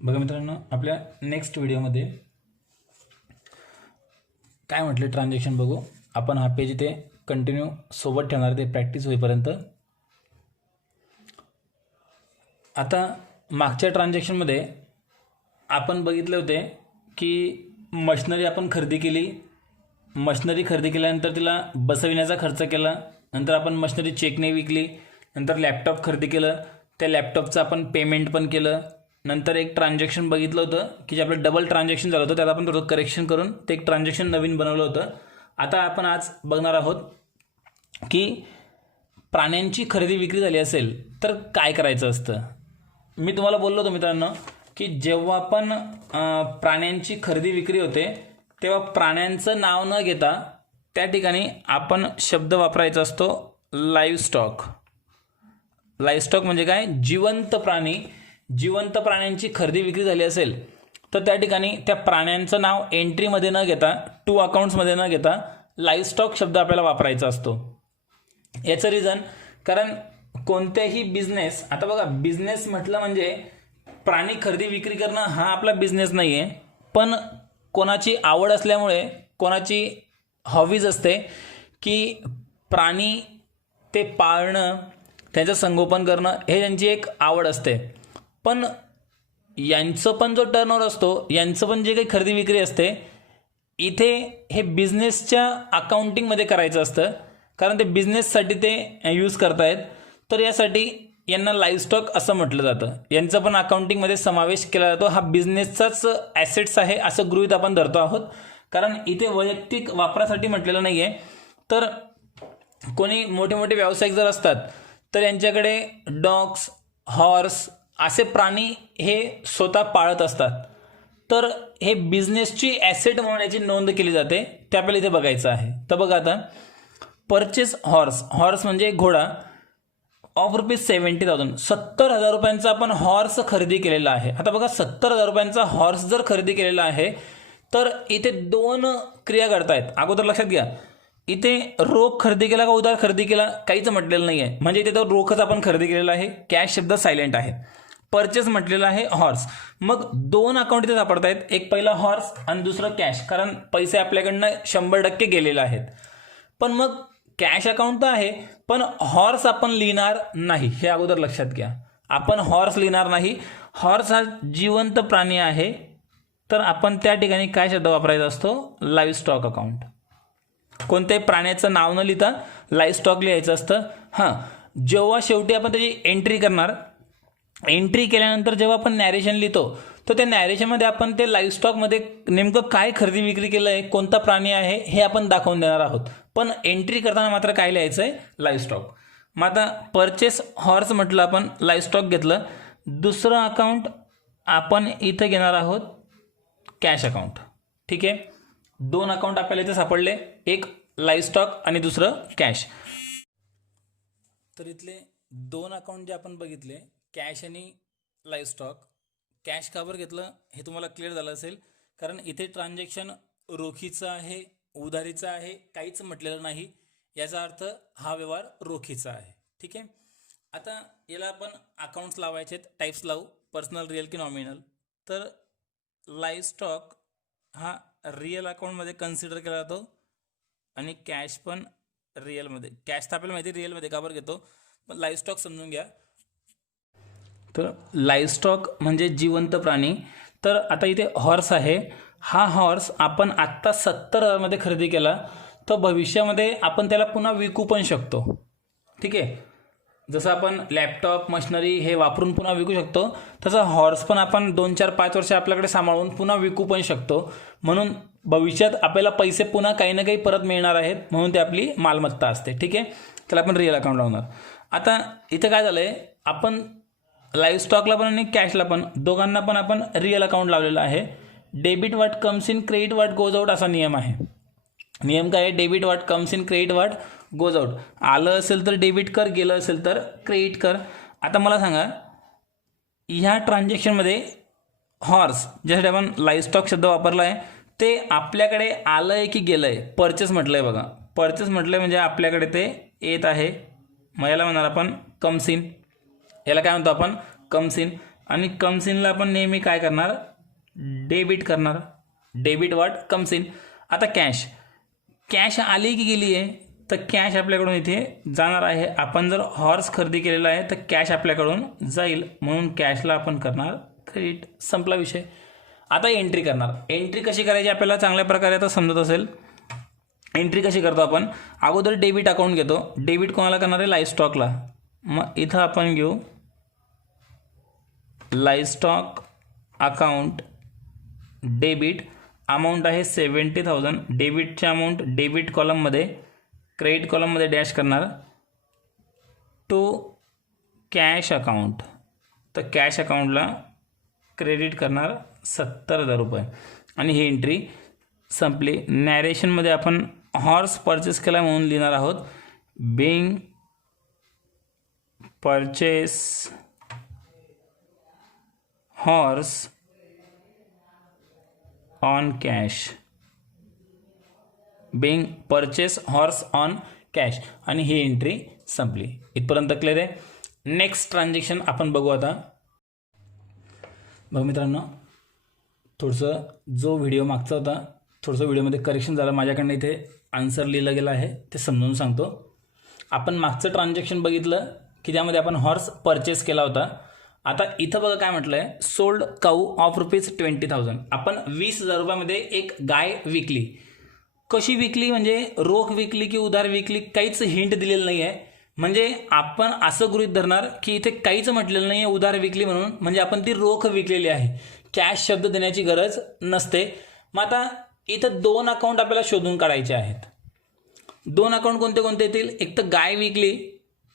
बघा मित्रांनो, आपल्या नेक्स्ट व्हिडिओमध्ये काय म्हटले ट्रान्झॅक्शन बघू आपण. हा पेज इथे कंटिन्यू सोबत ठेवणार ते प्रॅक्टिस होईपर्यंत. आता मागच्या ट्रान्झॅक्शनमध्ये आपण बघितले होते की मशिनरी आपण खरेदी केली. मशिनरी खरेदी केल्यानंतर तिला बसविण्याचा खर्च केला. नंतर आपण मशिनरी चेकने विकली. नंतर लॅपटॉप खरेदी केलं. त्या लॅपटॉपचं आपण पेमेंट पण केलं. नंतर एक ट्रान्झॅक्शन बघितलं होतं की जे आपलं डबल ट्रान्झॅक्शन झालं होतं, त्यात आपण थोडं करेक्शन करून ते एक ट्रान्झॅक्शन नवीन बनवलं होतं. आता आपण आज बघणार आहोत की प्राण्यांची खरेदी विक्री झाली असेल तर काय करायचं असतं. मी तुम्हाला बोललो होतो मित्रांनो की जेव्हा पण प्राण्यांची खरेदी विक्री होते तेव्हा प्राण्यांचं नाव न घेता त्या ठिकाणी आपण शब्द वापरायचा असतो लाईव्ह स्टॉक. लाईव्ह स्टॉक म्हणजे काय? जिवंत प्राणी. जिवंत प्राण्यांची खरेदी विक्री झाली असेल तर त्या ठिकाणी त्या प्राण्यांचं नाव एंट्रीमध्ये न घेता, टू अकाउंट्समध्ये न घेता लाईव्ह स्टॉक शब्द आपल्याला वापरायचा असतो. याचं रिझन, कारण कोणत्याही बिझनेस, आता बघा बिझनेस म्हटलं म्हणजे प्राणी खरेदी विक्री करणं हा आपला बिझनेस नाही आहे, पण कोणाची आवड असल्यामुळे, कोणाची हॉबीज असते की प्राणी ते पाळणं, त्यांचं संगोपन करणं हे त्यांची एक आवड असते. पण यांचं पण जो टर्नओव्हर असतो, यांचं पण जे काही खरेदी विक्री असते, इथे हे बिझनेसच्या अकाउंटिंगमध्ये करायचं असतं, कारण ते बिझनेससाठी ते यूज करतायत. तर यासाठी यांना लाईव्ह स्टॉक असं म्हटलं जातं. यांचा पण अकाउंटिंगमध्ये समावेश केला जातो. हा बिझनेसचाच ॲसेट्स आहे असं गृहीत आपण धरतो आहोत, कारण इथे वैयक्तिक वापरासाठी म्हटलेलं नाही आहे. तर कोणी मोठे मोठे व्यावसायिक जर असतात तर यांच्याकडे डॉग्स, हॉर्स असे प्राणी हे स्वतः पाळत असतात. तर हे बिझनेसची ॲसेट म्हणून याची नोंद केली जाते. ते आपल्याला इथे बघायचं आहे. तर बघा आता, परचेस हॉर्स. हॉर्स म्हणजे घोडा. ऑफ ₹70,000, 70,000 रुपयांचा आपण हॉर्स खरेदी केलेला आहे. आता बघा, 70,000 रुपयांचा हॉर्स जर खरेदी केलेला आहे तर इथे दोन क्रिया करतायत. अगोदर लक्षात घ्या, इथे रोख खरेदी केला का उधार खरेदी केला काहीच म्हटलेलं नाही आहे. म्हणजे इथे तो रोखच आपण खरेदी केलेला आहे. कॅश शब्द सायलेंट आहे. परचेस म्हटलेला आहे हॉर्स. मग दोन अकाउंट इथे सापडत आहेत. एक पहिला हॉर्स आणि दुसरं कॅश, कारण पैसे आपल्याकडनं 100% गेलेले आहेत. पण मग कॅश अकाउंट तर आहे, पण हॉर्स आपण लिहिणार नाही, हे अगोदर लक्षात घ्या. आपण हॉर्स लिहिणार नाही. हॉर्स हा जिवंत प्राणी आहे. तर आपण त्या ठिकाणी काय शब्द वापरायचा असतो? Live stock account. कोणत्याही प्राण्याचं नाव न लिहिता लाईव्ह स्टॉक लिहायचं असतं. हां, जेव्हा शेवटी आपण त्याची एंट्री करणार, एंट्री केल्यानंतर जेव्हा आपण नॅरेशन लिहितो तर त्या नॅरेशनमध्ये आपण ते लाईव्ह स्टॉकमध्ये नेमकं काय खरेदी विक्री केलं आहे, कोणता प्राणी आहे हे आपण दाखवून देणार आहोत. पण एंट्री करताना मात्र काय लिहायचं आहे? Live stock. मग आता परचेस हॉर्स म्हटलं, आपण लाईव्ह स्टॉक घेतलं. दुसरं अकाउंट आपण इथं घेणार आहोत कॅश अकाउंट. ठीक आहे, दोन अकाउंट आपल्याला इथे सापडले, एक लाईव्ह स्टॉक आणि दुसरं कॅश. तर इथले दोन अकाउंट जे आपण बघितले, कॅश आणि लाईव्ह स्टॉक. कॅश का बरं घेतलं हे तुम्हाला क्लिअर झालं असेल, कारण इथे ट्रान्झॅक्शन रोखीचं आहे, उधारीचं आहे, काहीच म्हटलेलं नाही. याचा अर्थ हा व्यवहार रोखीचा आहे. ठीक आहे, आता याला आपण अकाउंट्स लावायचे आहेत. टाईप्स लावू, पर्सनल, रिअल की नॉमिनल. तर लाईव्ह स्टॉक हा रिअल अकाउंटमध्ये कन्सिडर केला जातो आणि कॅश पण रिअलमध्ये. कॅश तर आपल्याला माहिती रिअलमध्ये का बरं घेतो, पण लाईव्ह स्टॉक समजून घ्या. तर लाईव्ह स्टॉक म्हणजे जिवंत प्राणी. तर आता इथे हॉर्स आहे. हा हॉर्स आपण आत्ता 70,000 मध्ये खरेदी केला, तर भविष्यामध्ये आपण त्याला पुन्हा विकू पण शकतो. ठीक आहे, जसं आपण लॅपटॉप, मशिनरी हे वापरून पुन्हा विकू शकतो, तसं हॉर्स पण आपण 2, 4, 5 वर्ष आपल्याकडे सांभाळून पुन्हा विकू पण शकतो. म्हणून भविष्यात आपल्याला पैसे पुन्हा काही ना काही परत मिळणार आहेत, म्हणून ते आपली मालमत्ता असते. ठीक आहे, त्याला आपण रिअल अकाउंट लावणार. आता इथं काय झालं आहे, आपण लाईव्ह स्टॉकला पण आणि कॅशला पण, दोघांना पण आपण रिअल अकाउंट लावलेलं आहे. Debit what comes in, credit what goes out असा नियम आहे. नियम काय आहे? Debit what comes in, credit what goes out. आलं असेल तर डेबिट कर, गेलं असेल तर क्रेडिट कर. आता मला सांगा, ह्या ट्रान्झॅक्शनमध्ये हॉर्स, ज्यासाठी आपण लाईव्ह स्टॉक शब्द वापरला आहे, ते आपल्याकडे आलं आहे की गेलं आहे? परचेस म्हटलं आहे बघा. परचेस म्हटलं म्हणजे आपल्याकडे ते येत आहे. मग याला म्हणणार आपण कम्स इन. याला काय म्हणतो आपण? Comes in. आणि कम्स इनला आपण नेहमी काय करणार, डेबिट करणार. Debit what, comes in. आता कॅश आली की गेली आहे, तर कॅश आपल्याकडून इथे जाणार आहे. आपण जर हॉर्स खरेदी केलेला आहे तर कॅश आपल्याकडून जाईल, म्हणून कॅशला आपण करणार क्रेडिट. संपला विषय. आता एंट्री करणार. एंट्री कशी करायची आपल्याला चांगल्या प्रकारे आता समजत असेल. एंट्री कशी करतो आपण, अगोदर डेबिट अकाउंट घेतो. डेबिट कोणाला करणार आहे, लाईव्हस्टॉकला. मग इथं आपण घेऊ लाईव्हस्टॉक अकाउंट डेबिट. अमाऊंट आहे 70,000. डेबिटची अमाऊंट डेबिट कॉलममध्ये, क्रेडिट कॉलममध्ये डॅश करणार टू कॅश अकाउंट. तर कॅश अकाउंटला क्रेडिट करणार 70,000 रुपये. आणि ही एंट्री संपली. नॅरेशनमध्ये आपण हॉर्स परचेस केला म्हणून लिहिणार आहोत, being purchase horse on cash. Being purchase horse on cash. आणि ही एंट्री संपली. इथपर्यंत क्लिअर आहे. नेक्स्ट ट्रान्झॅक्शन आपण बघू आता. बघ मित्रांनो, थोडंसं जो व्हिडिओ मागचा होता थोडंसं व्हिडिओमध्ये करेक्शन झालं माझ्याकडनं. इथे आन्सर लिहिलं गेलं आहे, ते समजून सांगतो. आपण मागचं ट्रान्झॅक्शन बघितलं की त्यामध्ये आपण हॉर्स परचेस केला होता. आता इथं बघा काय म्हटलं आहे, सोल्ड काऊ ऑफ ₹20,000. आपण 20,000 रुपयामध्ये एक गाय विकली. कशी विकली म्हणजे रोख विकली की उधार विकली, काहीच हिंट दिलेलं नाही आहे. म्हणजे आपण असं गृहीत धरणार की इथे काहीच म्हटलेलं नाही आहे उधार विकली म्हणून, म्हणजे आपण ती रोख विकलेली आहे. कॅश शब्द देण्याची गरज नसते. मग आता इथं 2 अकाउंट आपल्याला शोधून काढायचे आहेत. 2 अकाउंट कोणते कोणते येतील, एक तर गाय विकली,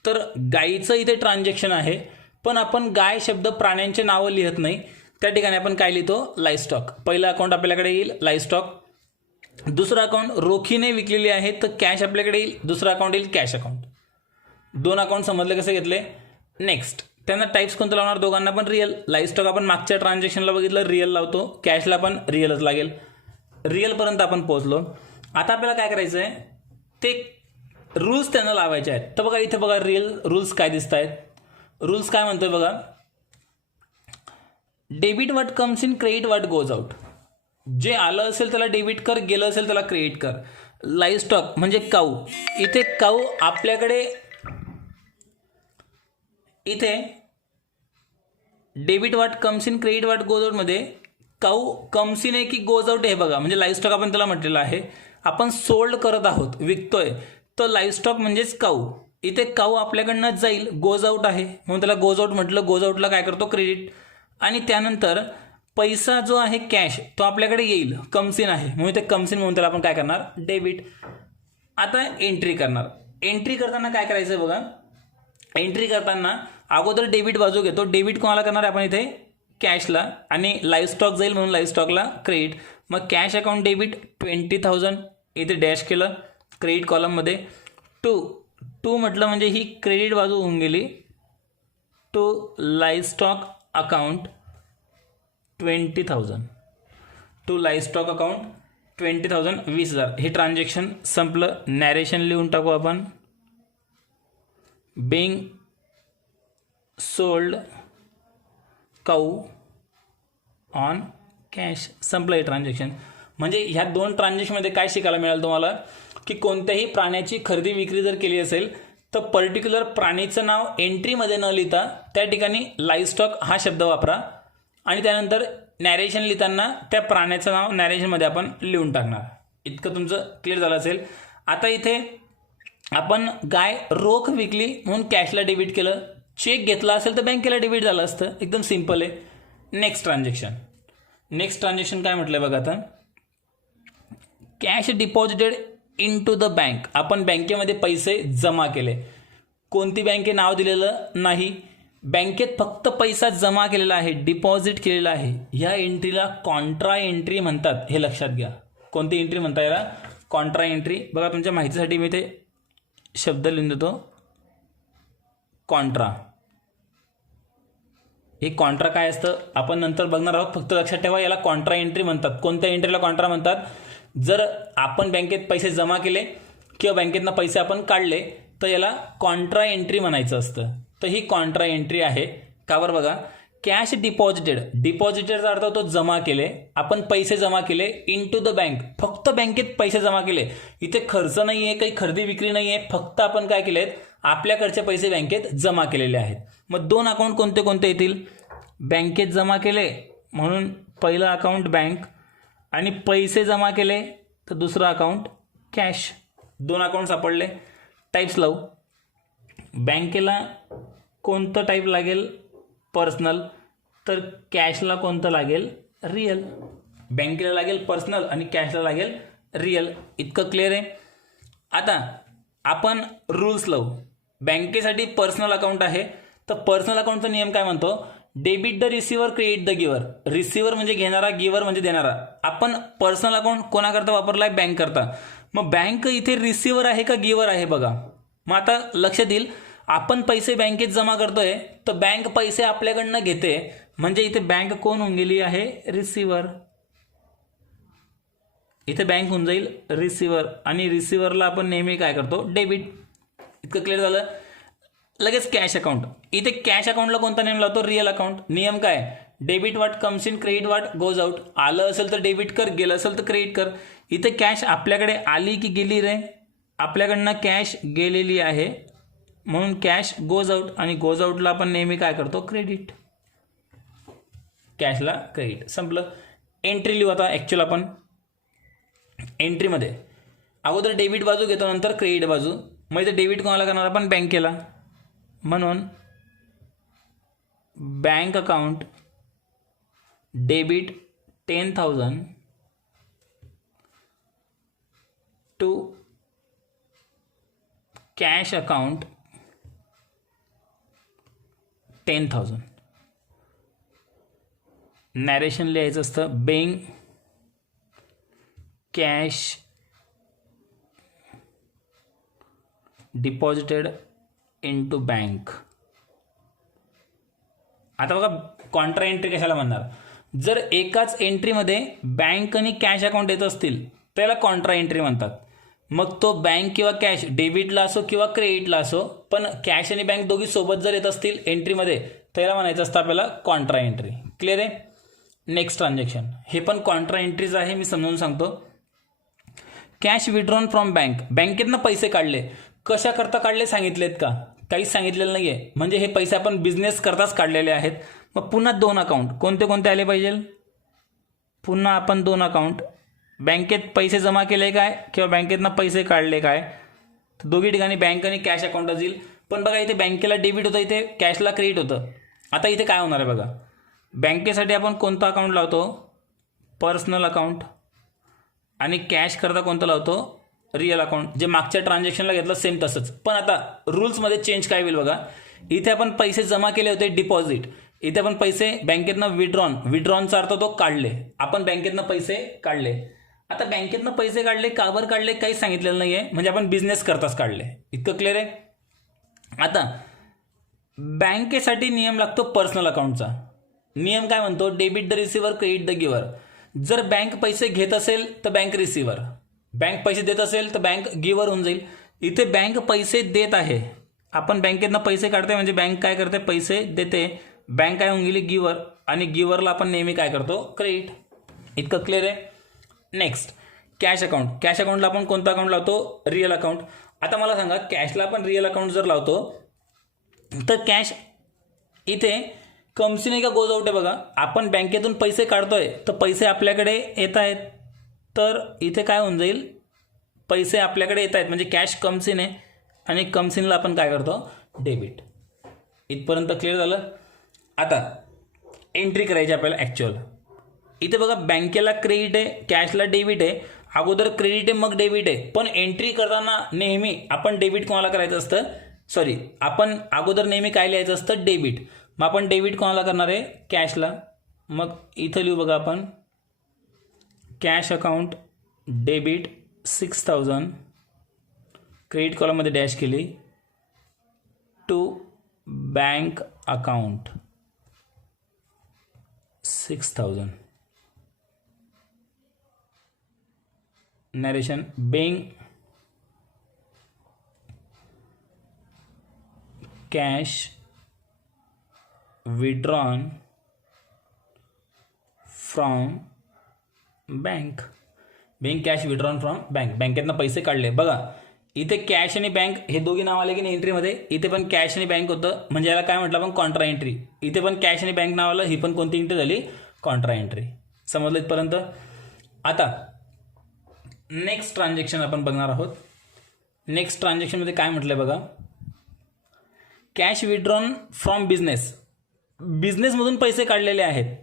तर गायीचं इथे ट्रान्झॅक्शन आहे, पण आपण गाय शब्द प्राण्यांचे नावं लिहित नाही. त्या ठिकाणी आपण काय लिहितो, लाईव्हस्टॉक. पहिलं अकाउंट आपल्याकडे येईल लाईव्हस्टॉक. दुसरं अकाउंट रोखीने विकलेली आहे, तर कॅश आपल्याकडे येईल. दुसरं अकाउंट येईल कॅश अकाउंट. 2 अकाउंट समजले कसे घेतले. नेक्स्ट त्यांना टाईप्स कोणतं लावणार, दोघांना पण रिअल. लाईव्हस्टॉक आपण मागच्या ट्रान्झॅक्शनला बघितलं रिअल लावतो, कॅशला पण रिअलच लागेल. रिअलपर्यंत आपण पोहोचलो. आता आपल्याला काय करायचं आहे, ते रूल्स त्यांना लावायचे आहेत. तर बघा इथे बघा रिअल रूल्स काय दिसत आहेत. रूल्स काय म्हणतोय बघा, debit what comes in, credit what goes out. जे आलं असेल त्याला डेबिट कर, गेलं असेल त्याला क्रेडिट कर. लाईव्हस्टॉक म्हणजे काऊ. इथे काऊ आपल्याकडे इथे debit what comes in, credit what goes out मध्ये काऊ कम्स इन आहे की गोज आउट आहे बघा. म्हणजे लाईव्हस्टॉक आपण त्याला म्हटलेलं आहे. आपण सोल्ड करत आहोत, विकतोय, तर लाईव्हस्टॉक म्हणजेच काऊ. इथे काऊ आपल्याकडनं जाईल, गोज आउट आहे म्हणून त्याला गोज आउट म्हटलं. गोज आउटला काय करतो, क्रेडिट. आणि त्यानंतर पैसा जो आहे कॅश तो आपल्याकडे येईल, कम्स इन आहे म्हणून ते कम्स इन म्हणून त्याला आपण काय करणार, डेबिट. आता एंट्री करणार. एंट्री करताना काय करायचं बघा, एंट्री करताना अगोदर डेबिट बाजू घेतो. डेबिट कोणाला करणार आपण इथे, कॅशला. आणि लाईव्हस्टॉक जाईल म्हणून लाईव्हस्टॉकला क्रेडिट. मग कॅश अकाउंट डेबिट 20,000 इथे डॅश केलं क्रेडिट कॉलममध्ये. टू म्हटलं म्हणजे ही क्रेडिट बाजू होऊन गेली. To livestock account 20,000. To livestock account 20,000, 20,000. हे ट्रान्झॅक्शन संपलं. नॅरेशन लिहून टाकू आपण, being sold cow on cash. संपलं हे ट्रान्झॅक्शन. म्हणजे ह्या 2 ट्रान्झॅक्शनमध्ये काय शिकायला मिळालं तुम्हाला, की कोणत्याही प्राण्याची खरेदी विक्री जर केली असेल तर पर्टिक्युलर प्राणीचं नाव एंट्रीमध्ये न लिहिता त्या ठिकाणी लाईव्हस्टॉक हा शब्द वापरा. आणि त्यानंतर नॅरेशन लिहिताना त्या प्राण्याचं नाव नॅरेशनमध्ये आपण लिहून टाकणार. इतकं तुमचं क्लिअर झालं असेल. आता इथे आपण गाय रोख विकली म्हणून कॅशला डेबिट केलं. चेक घेतला असेल तर बँकेला डेबिट झालं असतं. एकदम सिम्पल आहे. Next transaction. नेक्स्ट ट्रान्झॅक्शन काय म्हटलं बघा आता, cash deposited into the bank. आपण बँकेमध्ये पैसे जमा केले. कोणती बँके नाव दिलेलं नाही, बँकेत फक्त पैसा जमा केलेला आहे, डिपॉझिट केलेला आहे. ह्या एंट्रीला कॉन्ट्रा एंट्री म्हणतात, हे लक्षात घ्या. कोणती एंट्री म्हणता याला, कॉन्ट्रा एंट्री. बघा तुमच्या माहितीसाठी मी ते शब्द लिहून देतो, कॉन्ट्रा. हे कॉन्ट्रा काय असतं आपण नंतर बघणार आहोत. फक्त लक्षात ठेवा याला कॉन्ट्रा एंट्री म्हणतात. कोणत्या एंट्रीला कॉन्ट्रा म्हणतात, जर आपण बँकेत पैसे जमा केले किंवा बँकेतनं पैसे आपण काढले तर याला कॉन्ट्रा एंट्री म्हणायचं असतं. तर ही कॉन्ट्रा एंट्री आहे. का बरं बघा, कॅश डिपॉझिटेड, डिपॉझिटेडचा अर्थ होतो जमा केले, आपण पैसे जमा केले इन टू द बँक, फक्त बँकेत पैसे जमा केले, इथे खर्च नाही आहे, काही खरेदी विक्री नाही आहे, फक्त आपण काय केलेत आपल्याकडचे पैसे बँकेत जमा केलेले आहेत. मग दोन अकाउंट कोणते कोणते येतील, बँकेत जमा केले म्हणून पहिलं अकाउंट बँक, आणि पैसे जमा केले तर दुसरं अकाउंट कॅश. दोन अकाउंट सापडले. टाईप्स लावू. बँकेला कोणतं टाईप लागेल, पर्सनल, तर कॅशला कोणतं लागेल, रिअल. बँकेला लागेल पर्सनल आणि कॅशला लागेल रिअल. इतकं क्लिअर आहे. आता आपण रूल्स लावू. बँकेसाठी पर्सनल अकाउंट आहे, तर पर्सनल अकाउंटचा नियम काय म्हणतो, debit the receiver, credit the giver. Receiver म्हणजे घेणारा, गिव्हर म्हणजे देणारा. आपण पर्सनल अकाउंट कोणाकरता वापरलाय, बँक करता. मग बँक इथे रिसिव्हर आहे का गिव्हर आहे बघा. मग आता लक्षात येईल, आपण पैसे बँकेत जमा करतोय तर बँक पैसे आपल्याकडनं घेते, म्हणजे इथे बँक कोण होऊन गेली आहे, रिसिव्हर. इथे बँक होऊन जाईल रिसिव्हर, आणि रिसिव्हरला आपण नेहमी काय करतो, डेबिट. इतकं क्लिअर झालं. लगेच कॅश अकाउंट. इथे कॅश अकाउंटला कोणता नेम लावतो, रिअल अकाउंट. नियम काय, डेबिट वाट comes in, credit what goes out. आलं असेल तर डेबिट कर, गेलं असेल तर क्रेडिट कर. इथे कॅश आपल्याकडे आली की गेली रे, आपल्याकडनं कॅश गेलेली आहे म्हणून कॅश गोज आउट, आणि गोज आउटला आपण नेहमी काय करतो, क्रेडिट. कॅशला क्रेडिट. संपलं. एंट्री लिहू आता. ॲक्च्युअल आपण एंट्रीमध्ये अगोदर डेबिट बाजू घेतो, नंतर क्रेडिट बाजू. मग इथे डेबिट कोणाला करणार आपण, बँकेला. म्हणून bank account debit 10,000 to cash account 10,000. Narration लिहायचं असतं, being cash deposited into bank. आता बघा कॉन्ट्रा एंट्री कशाला म्हणणार, जर एकाच एंट्रीमध्ये बँक आणि कॅश अकाउंट येत असतील त्याला कॉन्ट्रा एंट्री म्हणतात. मग तो बँक किंवा कॅश डेबिटला असो किंवा क्रेडिटला असो, पण कॅश आणि बँक दोघी सोबत जर येत असतील एंट्रीमध्ये, त्याला म्हणायचं असतं आपल्याला कॉन्ट्रा एंट्री. क्लिअर आहे. नेक्स्ट ट्रान्झॅक्शन, हे पण कॉन्ट्रा एंट्रीज आहे, मी समजावून सांगतो. Cash withdrawn from bank. बँकेतनं पैसे काढले. कशा करता काढले सांगितलेत का, काहीच सांगितलेलं नाही आहे. म्हणजे हे पैसे आपण बिझनेस करताच काढलेले आहेत. मग पुन्हा दोन अकाउंट कोणते कोणते आले पाहिजे, पुन्हा आपण दोन अकाउंट, बँकेत पैसे जमा केले काय किंवा बँकेतनं पैसे काढले काय, तर दोघी ठिकाणी बँक आणि कॅश अकाउंटच येईल. पण बघा इथे बँकेला डेबिट होतं, इथे कॅशला क्रेडिट होतं. आता इथे काय होणार आहे बघा, बँकेसाठी आपण कोणतं अकाउंट लावतो, पर्सनल अकाउंट, आणि कॅश करता कोणतं लावतो, रिअल अकाउंट. जे मागच्या ट्रान्झॅक्शनला घेतलं सेम तसंच. पण आता रूल्समध्ये चेंज काय होईल बघा, इथे आपण पैसे जमा केले होते डिपॉझिट, इथे आपण पैसे बँकेतनं विड्रॉनचा अर्थ तो काढले. आपण बँकेतनं पैसे काढले. आता बँकेतनं पैसे काढले, का बरं काढले काहीच सांगितलेलं नाही आहे, म्हणजे आपण बिझनेस करताच काढले. इतकं क्लिअर आहे. आता बँकेसाठी नियम लागतो पर्सनल अकाउंटचा. नियम काय म्हणतो, debit the receiver, credit the giver. जर बँक पैसे घेत असेल तर बँक रिसिव्हर, बँक पैसे देत असेल तर बँक गिव्हर होऊन जाईल. इथे बँक पैसे देत आहे, आपण बँकेतनं पैसे काढते म्हणजे बँक काय करते, पैसे देते. बँक काय होऊन गेली, गिव्हर, आणि गिव्हरला आपण नेहमी काय करतो, क्रेडिट. इतकं क्लिअर आहे. Next cash account. कॅश अकाउंटला आपण कोणतं अकाउंट लावतो, रिअल अकाउंट. आता मला सांगा, कॅशला आपण रिअल अकाउंट जर लावतो तर कॅश इथे कम्स इन आहे का गोज आउट आहे बघा. आपण बँकेतून पैसे काढतोय तर पैसे आपल्याकडे येत आहेत, तर इथे काय होऊन जाईल, पैसे आपल्याकडे येत आहेत म्हणजे कॅश कम्स इन आहे, आणि कम्स इनला आपण काय करतो, डेबिट. इथपर्यंत क्लिअर झालं. आता एंट्री करायची आपल्याला ॲक्च्युअल. इथे बघा बँकेला क्रेडिट आहे, कॅशला डेबिट आहे. अगोदर क्रेडिट आहे मग डेबिट आहे, पण एंट्री करताना नेहमी आपण डेबिट कोणाला करायचं असतं, सॉरी, आपण अगोदर नेहमी काय लिहायचं असतं, डेबिट. मग आपण डेबिट कोणाला करणार आहे, कॅशला. मग इथं लिहू बघा आपण, कॅश अकाउंट डेबिट 6,000, क्रेडिट कॉलममध्ये डॅश केली, to bank account 6,000. Narration, being cash withdrawn from bank, being cash withdrawn from bank, बँकेतनं पैसे काढले. बघा इथे कॅश आणि बँक हे दोघी नाव आले की नाही एंट्रीमध्ये, इथे पण कॅश आणि बँक होतं, म्हणजे याला काय म्हटलं आपण कॉन्ट्रा एंट्री. इथे पण कॅश आणि बँक नाव आलं, ही पण कोणती एंट्री झाली, कॉन्ट्रा एंट्री. समजलं इथपर्यंत. आता नेक्स्ट ट्रान्झॅक्शन आपण बघणार आहोत. नेक्स्ट ट्रान्झॅक्शनमध्ये काय म्हटलंय बघा, कॅश विड्रॉन फ्रॉम बिझनेस, बिझनेसमधून पैसे काढलेले आहेत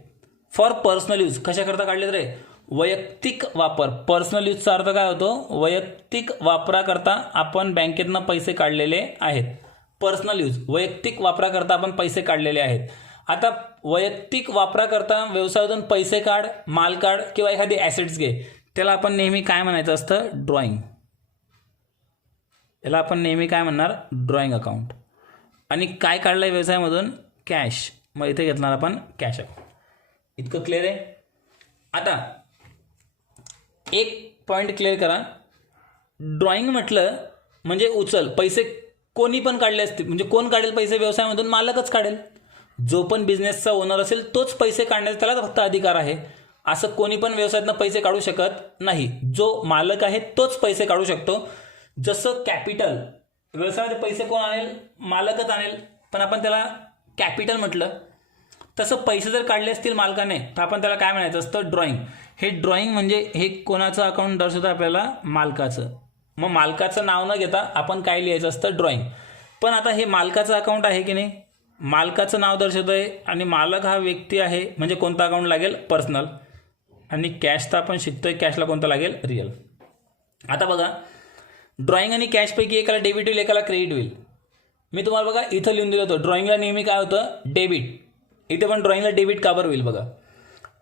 फॉर पर्सनल यूज. कशाकरता काढले रे, वैयक्तिक वापर. पर्सनल यूजचा अर्थ काय होतो, वैयक्तिक वापराकरता आपण बँकेतनं पैसे काढलेले आहेत. पर्सनल यूज, वैयक्तिक वापराकरता आपण पैसे काढलेले आहेत. आता वैयक्तिक वापराकरता व्यवसायातून पैसे काढ, माल काढ किंवा एखादी ॲसेट्स घे, त्याला आपण नेहमी काय म्हणायचं असतं, ड्रॉइंग. याला आपण नेहमी काय म्हणणार, ड्रॉइंग अकाउंट. आणि काय काढलं आहे व्यवसायामधून, कॅश, मग इथे घेतणार आपण कॅश अकाउंट. इतकं क्लिअर आहे. आता एक पॉईंट क्लिअर करा, ड्रॉइंग म्हटलं म्हणजे उचल, पैसे कोणी पण काढले असतील, म्हणजे कोण काढेल पैसे व्यवसायामधून, मालकच काढेल. जो पण बिझनेसचा ओनर असेल तोच पैसे काढण्याचा त्याला फक्त अधिकार आहे. असं कोणी पण व्यवसायातनं पैसे काढू शकत नाही. जो मालक आहे तोच पैसे काढू शकतो. जसं कॅपिटल, व्यवसायामध्ये पैसे कोण आणेल, मालकच आणेल, पण आपण त्याला कॅपिटल म्हटलं. तसं पैसे जर काढले असतील मालकाने तर आपण त्याला काय म्हणायचं असतं, ड्रॉइंग. हे ड्रॉइंग म्हणजे हे कोणाचं अकाउंट दर्शवतं आपल्याला, मालकाचं. मग मालकाचं नाव न घेता आपण काय लिहायचं असतं, ड्रॉइंग. पण आता हे मालकाचं अकाउंट आहे की नाही, मालकाचं नाव दर्शवतंय आणि मालक हा व्यक्ती आहे, म्हणजे कोणता अकाउंट लागेल, पर्सनल. आणि कॅश तर आपण शिकतोय, कॅशला कोणता लागेल, रिअल. आता बघा ड्रॉइंग आणि कॅशपैकी एकाला डेबिट होईल, एकाला क्रेडिट होईल. मी तुम्हाला बघा इथं लिहून दिलं होतं, ड्रॉइंगला नेहमी काय होतं, डेबिट. इथे पण ड्रॉइंगला डेबिट का बरं होईल बघा.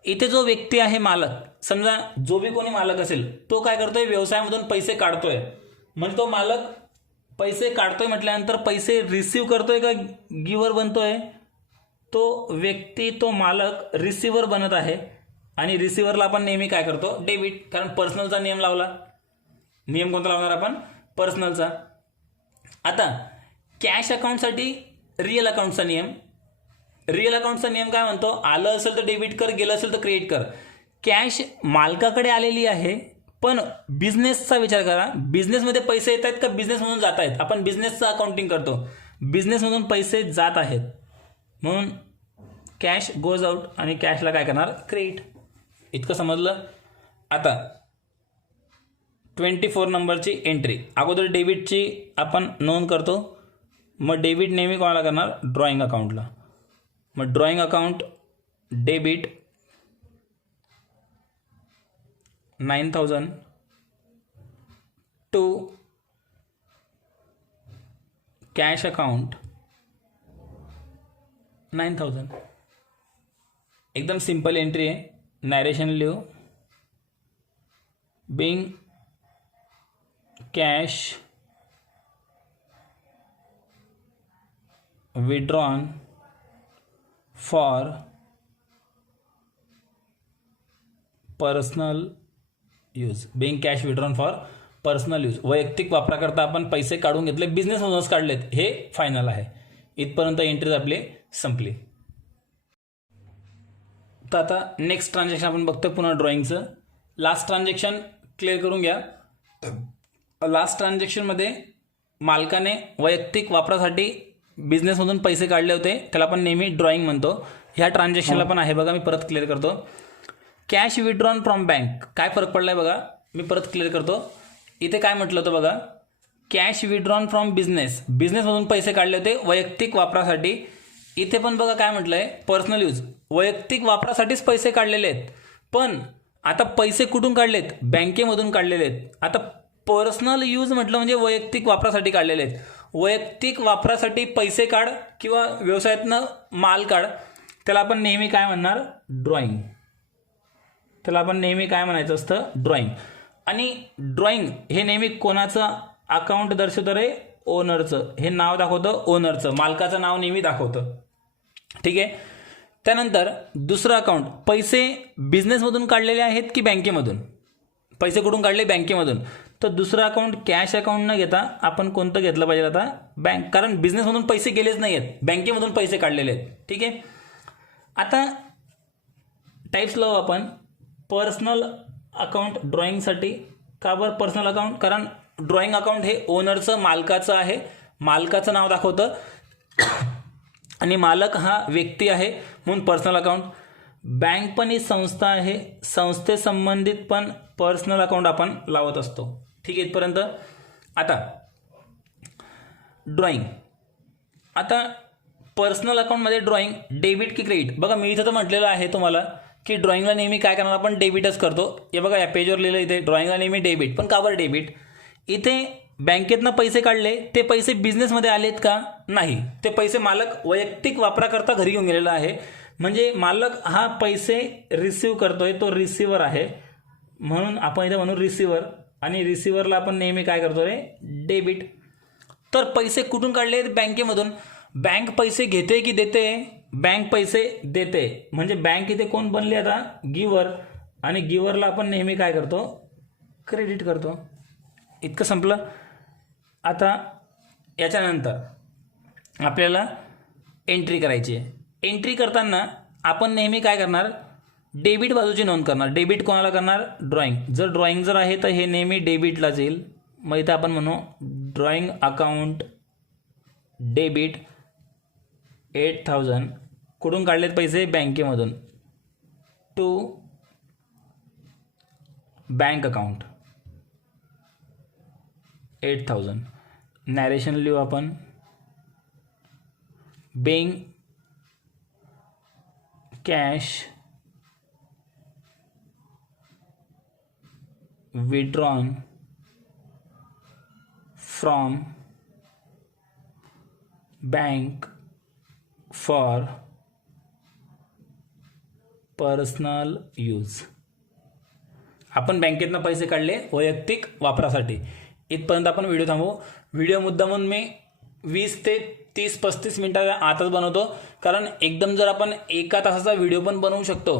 इथे जो व्यक्ती आहे मालक, समजा जो बी कोणी मालक असेल तो काय करतोय, व्यवसायामधून पैसे काढतोय. म्हणजे तो मालक पैसे काढतोय म्हटल्यानंतर पैसे रिसीव्ह करतोय का गिव्हर बनतोय, तो व्यक्ती, तो मालक रिसिव्हर बनत आहे. आणि रिसिव्हरला आपण नेहमी काय करतो, डेबिट. कारण पर्सनलचा नियम लावला. नियम कोणता लावणार आपण, पर्सनलचा. आता कॅश अकाउंटसाठी रिअल अकाउंटचा नियम. रिअल अकाउंटचा नियम काय म्हणतो, आलं असेल तर डेबिट कर, गेलं असेल तर क्रेडिट कर. कॅश मालकाकडे आलेली आहे, पण बिझनेसचा विचार करा, बिझनेसमध्ये पैसे येत आहेत का बिझनेसमधून जात आहेत. आपण बिझनेसचं अकाउंटिंग करतो, बिझनेसमधून पैसे जात आहेत, म्हणून कॅश गोज आउट आणि कॅशला काय करणार, क्रेडिट. इतकं समजलं. आता 24 नंबरची एंट्री, अगोदर डेबिटची आपण नोंद करतो, मग डेबिट नेहमी कोणाला करणार, ड्रॉइंग अकाउंटला. मग drawing account debit 9,000 to cash account 9,000. एकदम सिंपल एंट्री आहे. नॅरेशन लिहू, being cash withdrawn for personal use, being cash withdrawn for personal use, वैयक्तिक वापराकरता आपण पैसे काढून घेतले, बिझनेसमधूनच काढलेत, हे फायनल आहे. इथपर्यंत एंट्रीज आपली संपली. तर आता नेक्स्ट ट्रान्झॅक्शन आपण बघतोय पुन्हा ड्रॉइंगचं. लास्ट ट्रान्झॅक्शन क्लिअर करून घ्या. लास्ट ट्रान्झॅक्शनमध्ये मालकाने वैयक्तिक वापरासाठी बिझनेसमधून पैसे काढले होते, त्याला आपण नेहमी ड्रॉइंग म्हणतो. ह्या ट्रान्झॅक्शनला पण आहे बघा, मी परत क्लिअर करतो. कॅश विड्रॉन फ्रॉम बँक, काय फरक पडलाय बघा, मी परत क्लिअर करतो. इथे काय म्हटलं होतं बघा, कॅश विड्रॉन फ्रॉम बिझनेस, बिझनेसमधून पैसे काढले होते वैयक्तिक वापरासाठी. इथे पण बघा काय म्हटलंय, पर्सनल यूज, वैयक्तिक वापरासाठीच पैसे काढलेले आहेत. पण आता पैसे कुठून काढलेत, बँकेमधून काढलेले आहेत. आता पर्सनल यूज म्हटलं म्हणजे वैयक्तिक वापरासाठी काढलेले आहेत. वैयक्तिक वापरासाठी पैसे काढ किंवा व्यवसायातनं माल काढ, त्याला आपण नेहमी काय म्हणणार, ड्रॉइंग. त्याला आपण नेहमी काय म्हणायचं असतं, ड्रॉइंग. आणि ड्रॉइंग हे नेहमी कोणाचं अकाउंट दर्शवतं रे, ओनरचं. हे नाव दाखवतं ओनरचं, मालकाचं नाव नेहमी दाखवतं. ठीक आहे. त्यानंतर दुसरं अकाउंट, पैसे बिझनेसमधून काढलेले आहेत की बँकेमधून, पैसे कुठून काढले, बँकेमधून. तर दुसरं अकाउंट कॅश अकाउंट न घेता आपण कोणतं घेतलं पाहिजे आता, बँक. कारण बिझनेसमधून पैसे गेलेच नाही आहेत, बँकेमधून पैसे काढलेले आहेत. ठीक आहे. आता टाईप्स लावू आपण पर्सनल अकाउंट ड्रॉइंगसाठी. का बरं पर्सनल अकाउंट? कारण ड्रॉइंग अकाउंट हे ओनरचं, मालकाचं आहे, मालकाचं नाव दाखवतं आणि मालक हा व्यक्ती आहे म्हणून पर्सनल अकाउंट. बँक पण ही संस्था आहे, संस्थेसंबंधित पण पर्सनल अकाउंट आपण लावत असतो. ठीक आहे इथपर्यंत. आता ड्रॉइंग. आता पर्सनल अकाउंटमध्ये ड्रॉइंग डेबिट की क्रेडिट? बघा मी इथं तर म्हटलेलं आहे तुम्हाला की ड्रॉइंगला नेहमी काय करणार आपण? डेबिटच करतो. हे बघा या पेजवर लिहिलं इथे ड्रॉइंगला नेहमी डेबिट. पण का बरं डेबिट? इथे बँकेतनं पैसे काढले, ते पैसे बिझनेसमध्ये आलेत का? नाही. ते पैसे मालक वैयक्तिक वापराकरता घरी घेऊन गेलेला आहे. म्हणजे मालक हा पैसे रिसिव्ह करतोय, तो रिसिव्हर आहे म्हणून आपण इथे म्हणू रिसिव्हर. आणि रिसिव्हरला आपण नेहमी काय करतो रे? डेबिट. तर पैसे कुठून काढले? बँकेमधून. बँक पैसे घेते की देते? बँक पैसे देते. म्हणजे बँक इथे कोण बनली आता? गिव्हर. आणि गिव्हरला आपण नेहमी काय करतो? क्रेडिट करतो. इतकं संपलं. आता याच्यानंतर आपल्याला एंट्री करायची आहे. एंट्री करताना आपण नेहमी काय करणार? डेबिट बाजूची नोंद करणार. डेबिट कोणाला करणार? ड्रॉइंग. जर ड्रॉइंग जर आहे तर हे नेहमी डेबिटलाच येईल. मग इथं आपण म्हणू ड्रॉइंग अकाउंट डेबिट 8,000. कुठून काढलेत पैसे? बँकेमधून. To bank account 8,000. नॅरेशन लिहू आपण. Being cash withdrawn from bank for personal use. आपण बँकेतनं पैसे काढले वैयक्तिक वापरासाठी. इथपर्यंत आपण व्हिडिओ थांबवू. व्हिडिओ मुद्दामून मी 20 ते 30-35 मिनिटाच्या आतच बनवतो. कारण एकदम जर आपण एका तासाचा व्हिडिओ पण बनवू शकतो,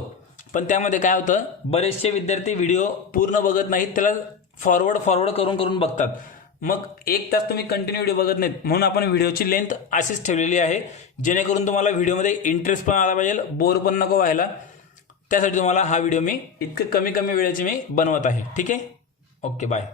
पण त्यामध्ये काय होतं, बरेचसे विद्यार्थी व्हिडिओ पूर्ण बघत नाहीत, त्याला फॉरवर्ड करून बघतात. मग 1 तास तुम्ही कंटिन्यू व्हिडिओ बघत नाहीत. म्हणून आपण व्हिडिओची लेंथ अशीच ठेवलेली आहे, जेणेकरून तुम्हाला व्हिडिओमध्ये इंटरेस्ट पण आला पाहिजे, बोर पण नको व्हायला. त्यासाठी तुम्हाला हा व्हिडिओ मी इतकं कमी वेळेची मी बनवत आहे. ठीक आहे. Okay bye.